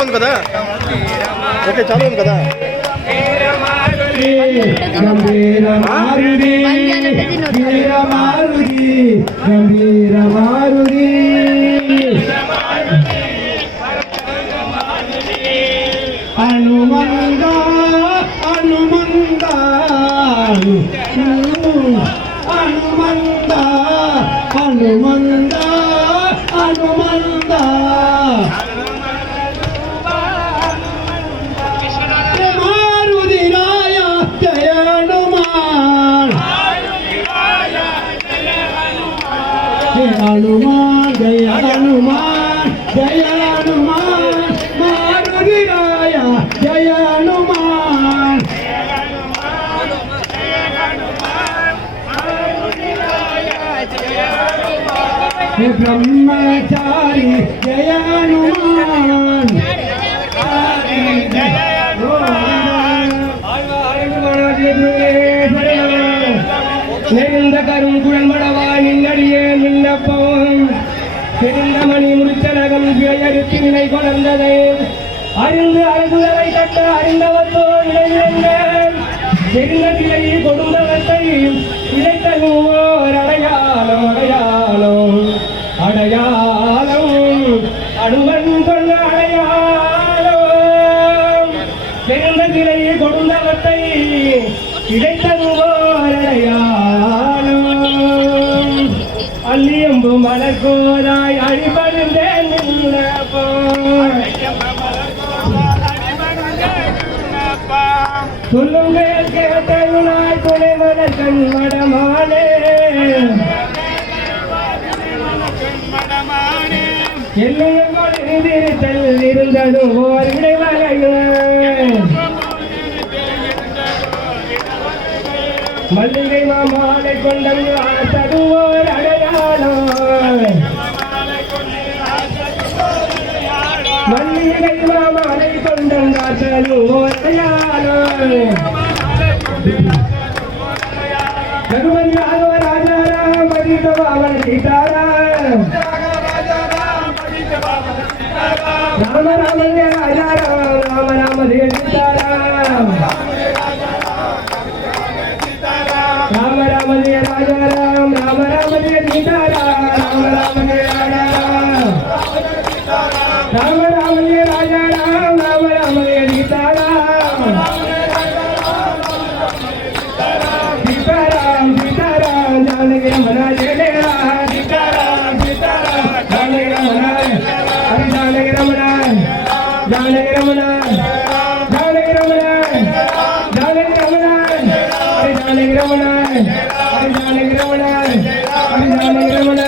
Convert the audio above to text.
ఉంది కదా, ఓకే చాలు ఉంది కదా. గంభీర మారుతి వీర మారుతి గంభీర మారుతి హనుమంత హనుమంత హనుమంత హనుమంత హనుమంత हनुमान जय हनुमान जय हनुमान मारुति राया जय हनुमान ब्रह्मचारी जय हनुमान நெருந்த கருங்குழல் மடவாய் நின்னடியே நின்னப்பம் தெரிந்த மணி முடிச்சனகம் இழையறுத்தி நிலை கொணர்ந்ததே அறிந்து அழகுதலை கட்ட அறிந்தவத்தோ இளைஞர்கள் தெரிந்த கிளை கொடுந்தவத்தை இழைத்தோர் அடையாளம் அடையாளம் அடையாளம் அனுமன் கொண்ட அடையாளம் தெரிந்த கிளை கொடுந்தவத்தை இழைத்தோர் அடையாளம் அல்லியம்பு மலர்கோதாய் அடிபடுந்தேன் சொல்லுங்க கேட்டாய் துணை மலர்கண் மடமானே எல்லையில் இருந்தது ஓர் இடைவகையில் மல்லிகை மாமாலை கொண்டங்கு ஆசடுவோர் அடையாளம் மல்லிகை மாமாலை கொண்டங்கு ஆசடுவோர் அடையாளம் ரகுபதி ராகவ ராஜாராம் பதித்தவாவன் சீதாராம் ராம ராம ராஜாராம் ராம ராம சீதாராம் राम राम जय राजा राम राम राम जय सीता राम राम राम जय राजा राम राम राम जय राजा राम राम राम जय सीता राम सीता राम जानकी रमना जय राम सीता राम जानकी रमना हरि जानकी रमना जानकी रमना जानकी रमना जानकी रमना हरि जानकी रमना हरि जानकी रमना हरि जानकी रमना